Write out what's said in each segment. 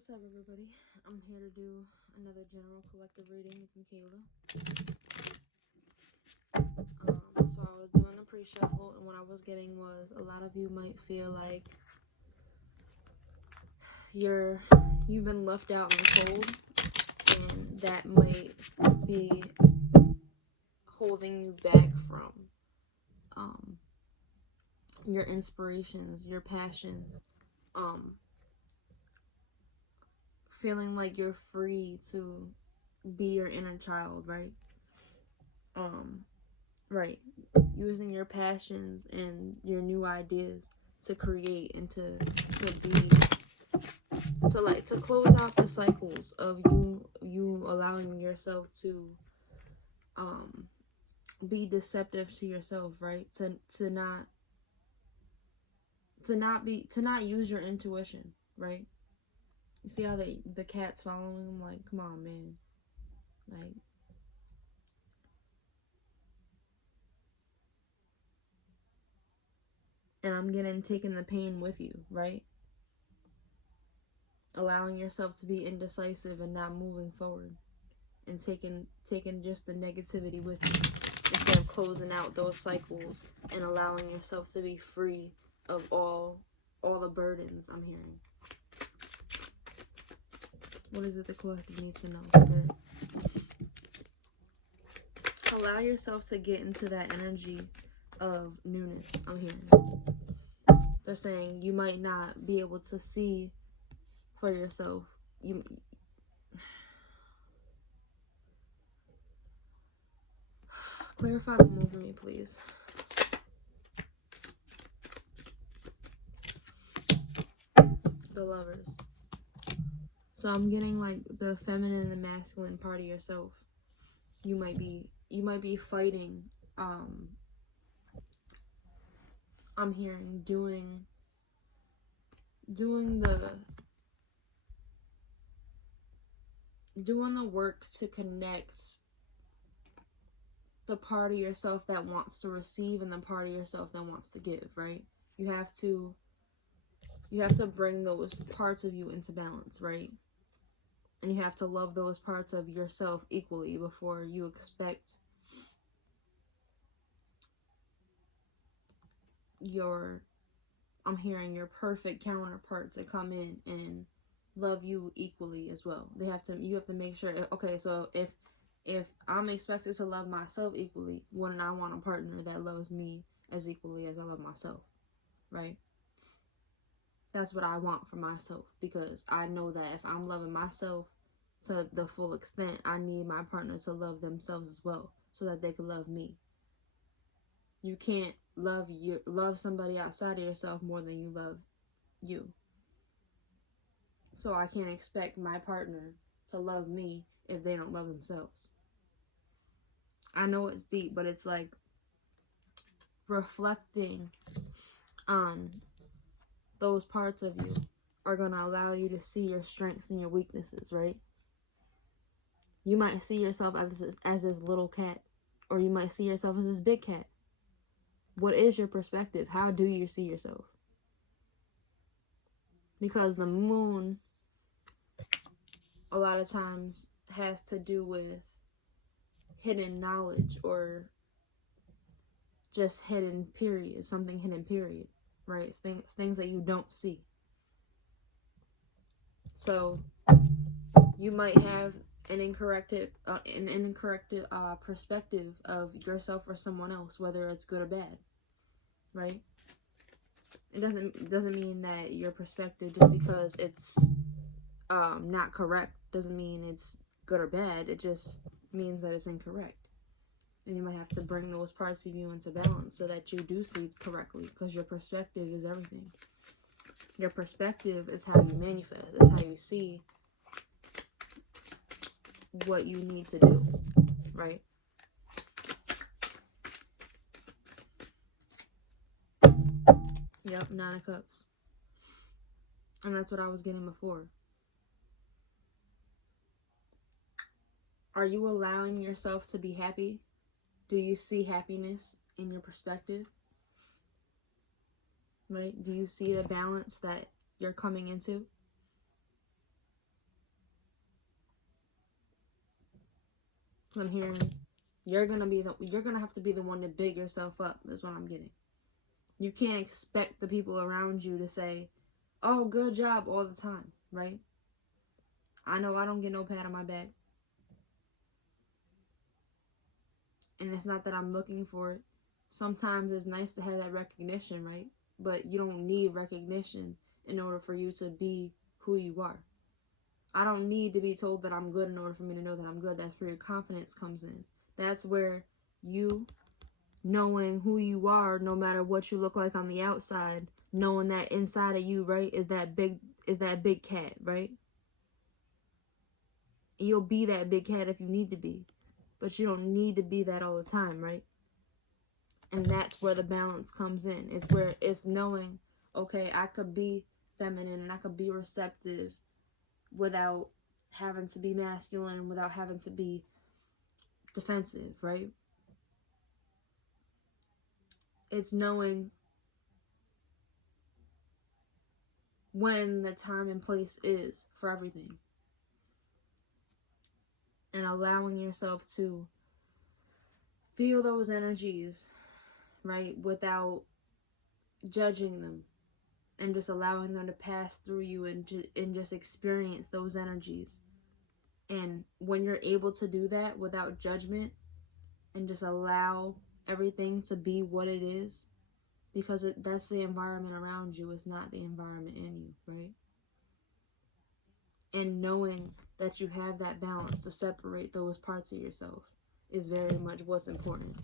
What's up, everybody? I'm here to do another general collective reading. It's Michaela. So I was doing the pre-shuffle, and what I was getting was a lot of you might feel like you've been left out in the cold, and that might be holding you back from your inspirations, your passions, feeling like you're free to be your inner child, right? Right. Using your passions and your new ideas to create and to close out the cycles of you allowing yourself to be deceptive to yourself, right? To not use your intuition, right? You see how the cat's following him? Like, come on, man. Like, and I'm getting taking the pain with you, right? Allowing yourself to be indecisive and not moving forward, and taking just the negativity with you instead of closing out those cycles and allowing yourself to be free of all the burdens. I'm hearing. What is it the collective needs to know, Spirit? Allow yourself to get into that energy of newness. I'm hearing. They're saying you might not be able to see for yourself. Clarify the moon for me, please. The Lovers. So I'm getting like the feminine and the masculine part of yourself. You might be fighting. I'm hearing doing the work to connect the part of yourself that wants to receive and the part of yourself that wants to give, right? You have to bring those parts of you into balance, right? And you have to love those parts of yourself equally before you expect I'm hearing your perfect counterpart to come in and love you equally as well. You have to make sure, okay, so if I'm expected to love myself equally, wouldn't I want a partner that loves me as equally as I love myself, right? That's what I want for myself, because I know that if I'm loving myself to the full extent, I need my partner to love themselves as well, so that they can love me. You can't love somebody outside of yourself more than you love you. So I can't expect my partner to love me if they don't love themselves. I know it's deep, but it's like reflecting on those parts of you are going to allow you to see your strengths and your weaknesses, right? You might see yourself as this little cat, or you might see yourself as this big cat. What is your perspective? How do you see yourself? Because the moon a lot of times has to do with hidden knowledge, or just hidden period, something hidden period, right? It's things that you don't see. So you might have an incorrect perspective of yourself or someone else, whether it's good or bad, right? It doesn't mean that your perspective, just because it's not correct, doesn't mean it's good or bad. It just means that it's incorrect. And you might have to bring those parts of you into balance so that you do see correctly, because your perspective is everything. Your perspective is how you manifest. It's how you see what you need to do, right? Yep, 9 of Cups. And that's what I was getting before. Are you allowing yourself to be happy? Do you see happiness in your perspective? Right? Do you see the balance that you're coming into? 'Cause I'm hearing you're gonna have to be the one to big yourself up, is what I'm getting. You can't expect the people around you to say, oh, good job all the time, right? I know I don't get no pat on my back. And it's not that I'm looking for it. Sometimes it's nice to have that recognition, right? But you don't need recognition in order for you to be who you are. I don't need to be told that I'm good in order for me to know that I'm good. That's where your confidence comes in. That's where you knowing who you are, no matter what you look like on the outside, knowing that inside of you, right, is that big cat, right? You'll be that big cat if you need to be, but you don't need to be that all the time, right? And that's where the balance comes in. It's where it's knowing, okay, I could be feminine and I could be receptive without having to be masculine, without having to be defensive, right? It's knowing when the time and place is for everything. And allowing yourself to feel those energies, right, without judging them, and just allowing them to pass through you and just experience those energies. And when you're able to do that without judgment and just allow everything to be what it is, because that's the environment around you, it's not the environment in you, right? And knowing that you have that balance to separate those parts of yourself is very much what's important.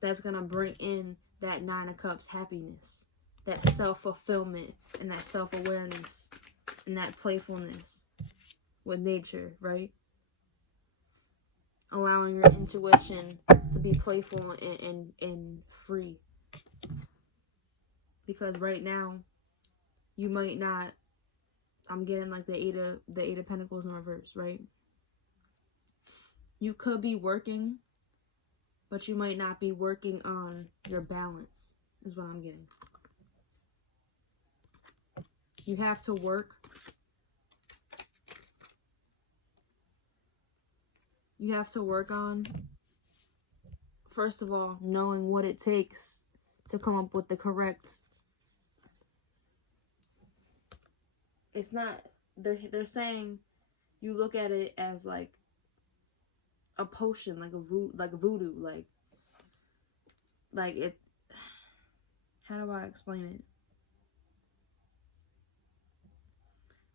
That's going to bring in that 9 of Cups happiness, that self-fulfillment, and that self-awareness, and that playfulness with nature, right? Allowing your intuition to be playful and free. Because right now, you might not, I'm getting like the eight of Pentacles in reverse, right? You could be working, but you might not be working on your balance, is what I'm getting. You have to work. You have to work on, first of all, knowing what it takes to come up with the correct. It's not, they're saying you look at it as like a potion, like a voodoo, like it, how do I explain it?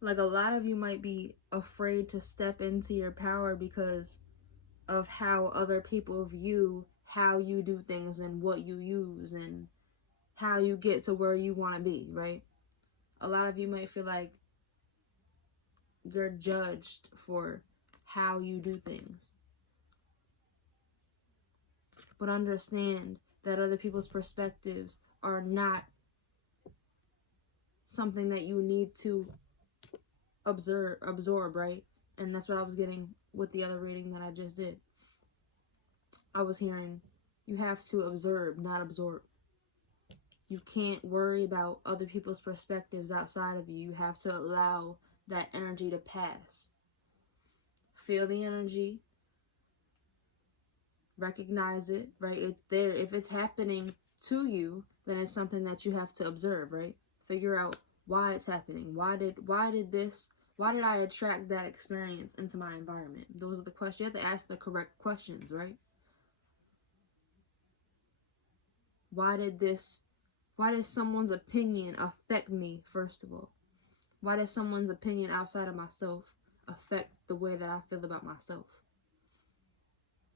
Like a lot of you might be afraid to step into your power because of how other people view how you do things and what you use and how you get to where you want to be, right? A lot of you might feel like you're judged for how you do things. But understand that other people's perspectives are not something that you need to absorb, right? And that's what I was getting with the other reading that I just did. I was hearing you have to observe, not absorb. You can't worry about other people's perspectives outside of you. You have to allow that energy to pass. Feel the energy. Recognize it, right? It's there. If it's happening to you, then it's something that you have to observe, right? Figure out why it's happening. Why did I attract that experience into my environment? Those are the questions. You have to ask the correct questions, right? Why did someone's opinion affect me, first of all? Why does someone's opinion outside of myself affect the way that I feel about myself?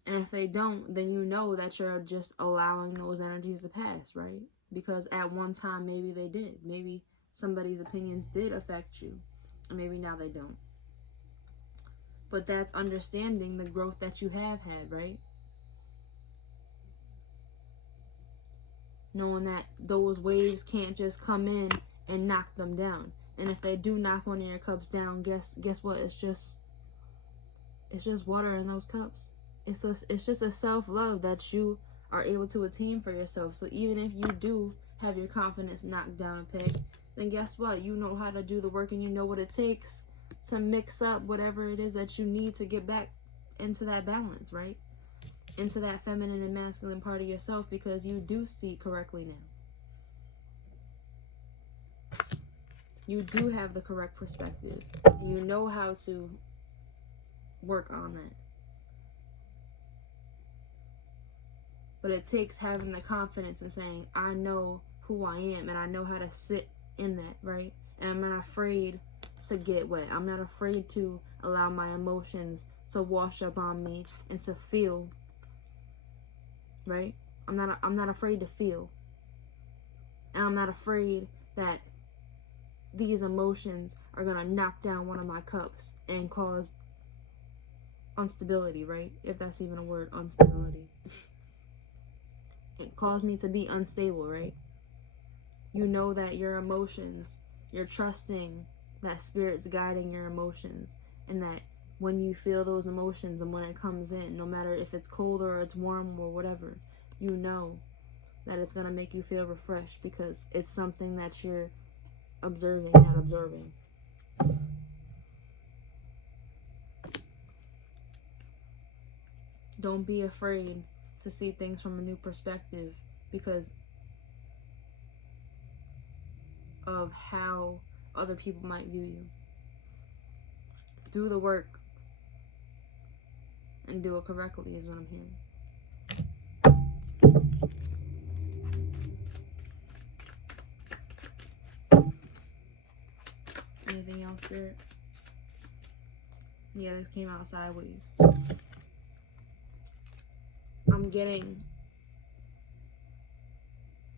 And if they don't, then you know that you're just allowing those energies to pass, right? Because at one time, maybe they did. Maybe somebody's opinions did affect you. And maybe now they don't. But that's understanding the growth that you have had, right? Knowing that those waves can't just come in and knock them down. And if they do knock one of your cups down, guess what? It's just water in those cups. It's just a self-love that you are able to attain for yourself. So even if you do have your confidence knocked down a peg, then guess what? You know how to do the work and you know what it takes to mix up whatever it is that you need to get back into that balance, right? Into that feminine and masculine part of yourself, because you do see correctly now. You do have the correct perspective. You know how to work on that. But it takes having the confidence and saying, I know who I am and I know how to sit in that, right? And I'm not afraid to get wet. I'm not afraid to allow my emotions to wash up on me and to feel, right? I'm not afraid to feel. And I'm not afraid that these emotions are going to knock down one of my cups and cause instability, right? If that's even a word, instability. It caused me to be unstable, right? You know that your emotions, you're trusting that Spirit's guiding your emotions, and that when you feel those emotions and when it comes in, no matter if it's cold or it's warm or whatever, you know that it's going to make you feel refreshed because it's something that you're observing, not absorbing. Don't be afraid to see things from a new perspective because of how other people might view you. Do the work and do it correctly is what I'm hearing. Anything else, Spirit? Yeah, this came out sideways. I'm getting...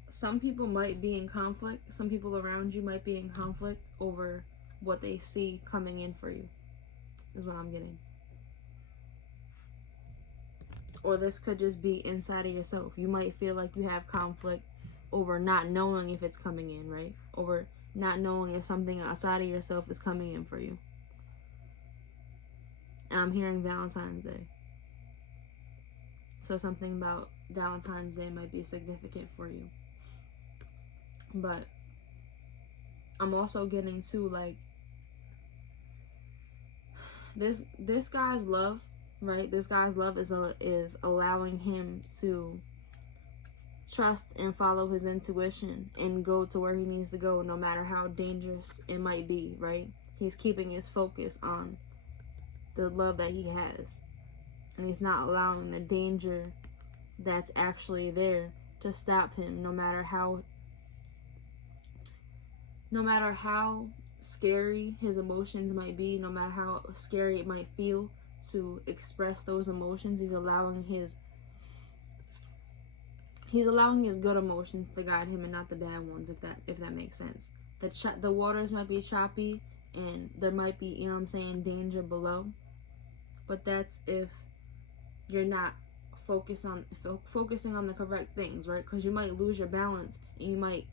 Some people might be in conflict. Some people around you might be in conflict over what they see coming in for you, is what I'm getting. Or this could just be inside of yourself. You might feel like you have conflict over not knowing if it's coming in, right? Over not knowing if something outside of yourself is coming in for you. And I'm hearing Valentine's Day. So something about Valentine's Day might be significant for you. But I'm also getting to, like, this guy's love, right? This guy's love is allowing him to trust and follow his intuition and go to where he needs to go, no matter how dangerous it might be, right? He's keeping his focus on the love that he has, and he's not allowing the danger that's actually there to stop him, no matter how scary his emotions might be, no matter how scary it might feel to express those emotions. He's allowing his good emotions to guide him and not the bad ones, if that makes sense. The waters might be choppy and there might be, you know what I'm saying, danger below, but that's if you're not focusing on the correct things, right? Because you might lose your balance and you might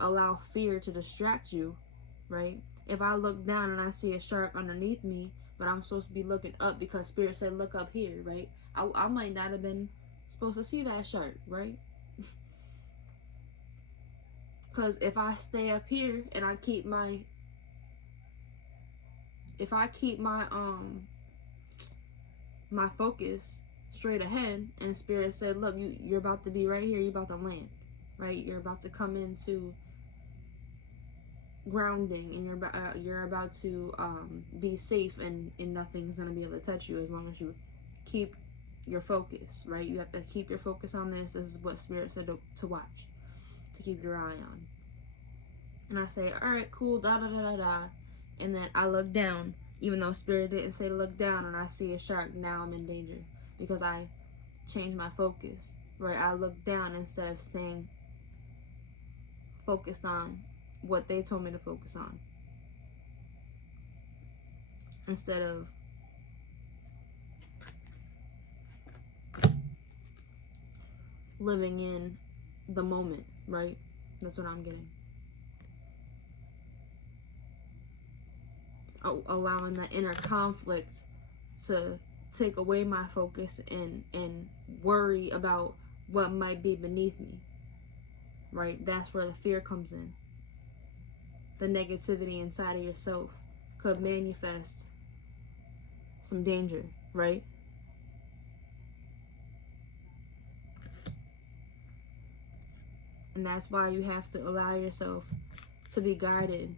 allow fear to distract you, right? If I look down and I see a shark underneath me, but I'm supposed to be looking up because Spirit said look up here, right? I might not have been supposed to see that shark, right? Because if I stay up here and I keep my my focus straight ahead, and Spirit said, look, you're about to be right here, you're about to land, right? You're about to come into grounding, and you're about to be safe, and nothing's gonna be able to touch you as long as you keep your focus, right? You have to keep your focus on this. This is what Spirit said to watch, to keep your eye on. And I say, all right, cool, da da da da da, and then I look down, even though Spirit didn't say to look down, and I see a shark. Now I'm in danger because I changed my focus, right? I look down instead of staying focused on what they told me to focus on, instead of living in the moment, right? That's what I'm getting. Allowing that inner conflict to take away my focus and worry about what might be beneath me, right? That's where the fear comes in. The negativity inside of yourself could manifest some danger, right? And that's why you have to allow yourself to be guided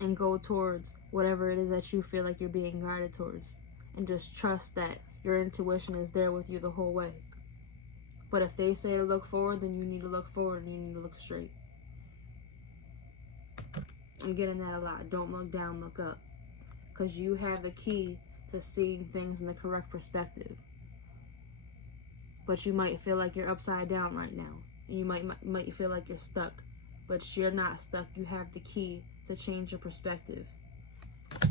and go towards whatever it is that you feel like you're being guided towards. And just trust that your intuition is there with you the whole way. But if they say to look forward, then you need to look forward and you need to look straight. I'm getting that a lot. Don't look down, look up. Because you have the key to seeing things in the correct perspective. But you might feel like you're upside down right now. You might feel like you're stuck. But you're not stuck. You have the key to change your perspective.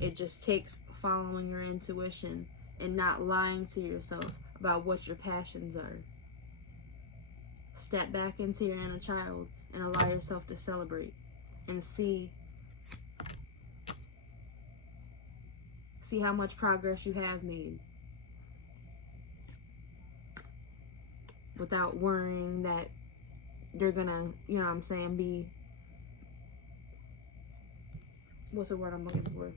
It just takes following your intuition and not lying to yourself about what your passions are. Step back into your inner child and allow yourself to celebrate and see how much progress you have made without worrying that you're gonna, you know what I'm saying, be, what's the word I'm looking for?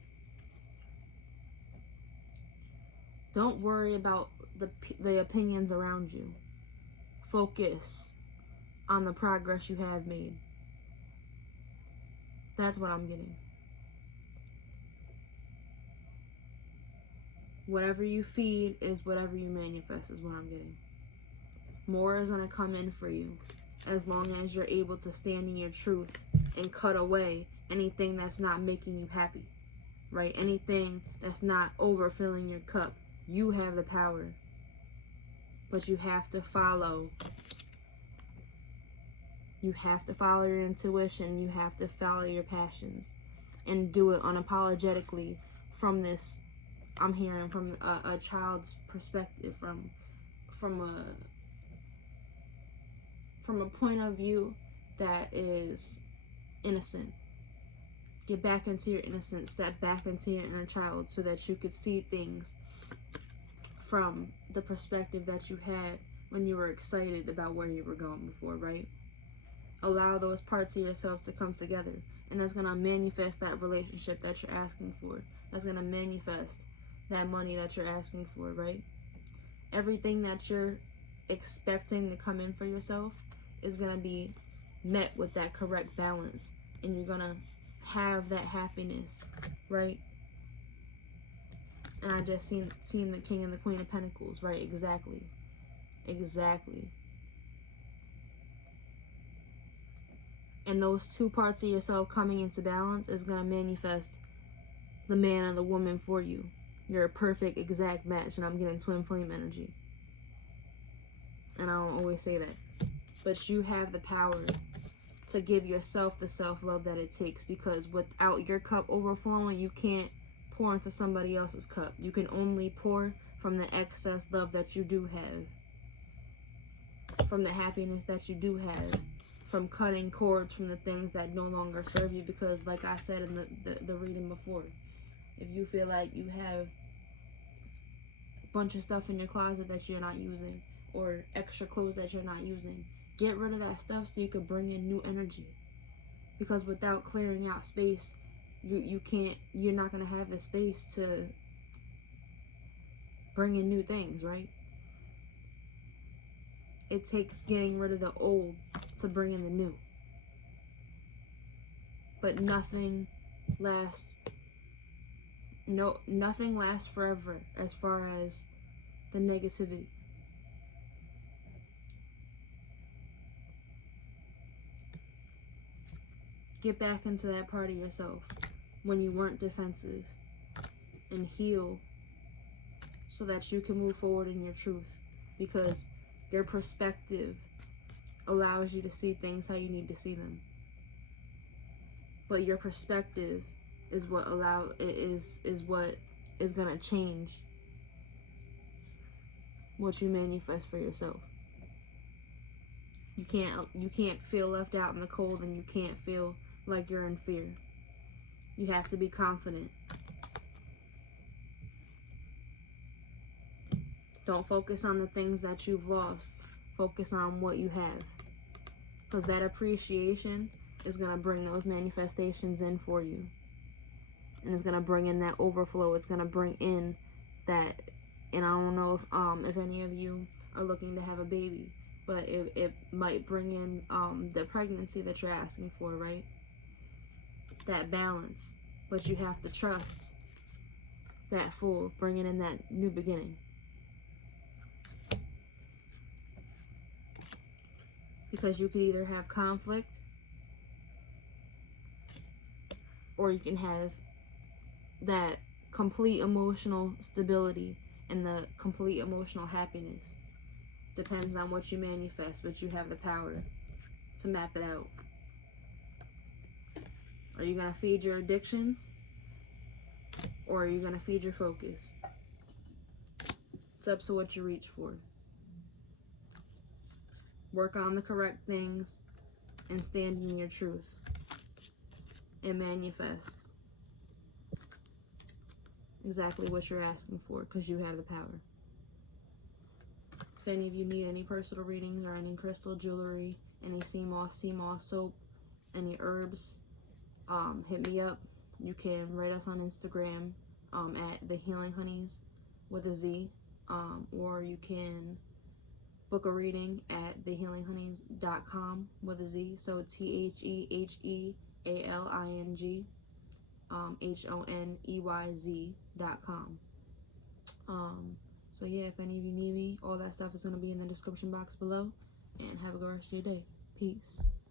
Don't worry about the opinions around you. Focus on the progress you have made. That's what I'm getting. Whatever you feed is whatever you manifest, is what I'm getting. More is going to come in for you as long as you're able to stand in your truth and cut away anything that's not making you happy, right? Anything that's not overfilling your cup. You have the power, but you have to follow. You have to follow your intuition. You have to follow your passions and do it unapologetically from this, I'm hearing from a child's perspective, from a point of view that is innocent. Get back into your innocence. Step back into your inner child so that you could see things from the perspective that you had when you were excited about where you were going before, right? Allow those parts of yourself to come together, and that's going to manifest that relationship that you're asking for. That's going to manifest that money that you're asking for, right? Everything that you're expecting to come in for yourself is going to be met with that correct balance, and you're going to have that happiness, right? And I just seen the King and the Queen of Pentacles, right? Exactly. And those two parts of yourself coming into balance is going to manifest the man and the woman for you. You're a perfect, exact match, and I'm getting twin flame energy. And I don't always say that. But you have the power to give yourself the self-love that it takes, because without your cup overflowing, you can't pour into somebody else's cup. You can only pour from the excess love that you do have, from the happiness that you do have, from cutting cords from the things that no longer serve you. Because like I said in the reading before, if you feel like you have a bunch of stuff in your closet that you're not using, or extra clothes that you're not using, get rid of that stuff so you can bring in new energy. Because without clearing out space, you're not going to have the space to bring in new things, right? It takes getting rid of the old to bring in the new. But nothing lasts forever as far as the negativity. Get back into that part of yourself when you weren't defensive and heal so that you can move forward in your truth, because your perspective allows you to see things how you need to see them. But your perspective is what what is gonna change what you manifest for yourself. You can't feel left out in the cold, and you can't feel like you're in fear. You have to be confident. Don't focus on the things that you've lost. Focus on what you have. Because that appreciation is going to bring those manifestations in for you. And it's going to bring in that overflow. It's going to bring in that, and I don't know if any of you are looking to have a baby, but it might bring in the pregnancy that you're asking for, right? That balance, but you have to trust that full, bringing in that new beginning. Because you could either have conflict, or you can have that complete emotional stability and the complete emotional happiness. Depends on what you manifest, but you have the power to map it out. Are you going to feed your addictions, or are you going to feed your focus? It's up to what you reach for. Work on the correct things and stand in your truth and manifest exactly what you're asking for, because you have the power. If any of you need any personal readings or any crystal jewelry, any sea moss soap, any herbs, hit me up. You can write us on Instagram at TheHealingHoneyz with a Z, or you can book a reading at TheHealingHoneyz.com with a Z. So TheHealing HoneyZ.com. So yeah, if any of you need me, all that stuff is going to be in the description box below. And have a good rest of your day. Peace.